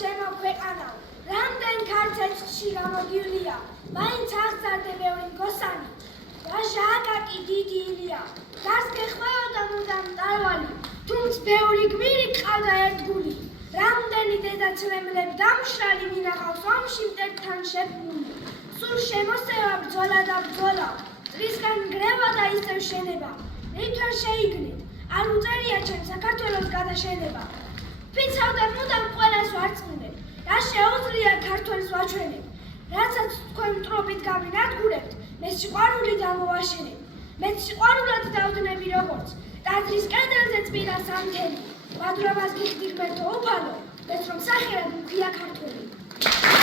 შემო ქვეყანაო, რამდენ ქარცეთში გამოდივლია, მაინც აღწარდე ბევრი მგოსანი, ვაჟა აკაკი დიდი ილია, გარს გეხვეოდა მუდამ მტარვალი, თუმც ბევრი გმირი ყავდა ერთგული, რამდენი დედაცლემლებ დამშრალი მინაღავს ომში მტერთან შეფნული, სულ შემოსევა ბრძოლა და ბრძოლა, წრისგან გრევა და ისევ შენება, რითვენ შეიგნით, არ უწერია ჩემ საქართველოს გადაშენება. ფიცავდა მუდამ ყველას ვარწმუნებ, რა შეუძლია ქართველს ვაჩვენებ, რაცაც თქვენ მტრობით გამინადგურებთ, მე სიყვარული დამოვაშენებ, მეც სიყვარულად დავდნები როგორც, ტაძრის კედელზე წმინდა სამთელი, მადლობას გიხდით მეთო უფალო, მეც რომ სახერად მქვია ქართველი.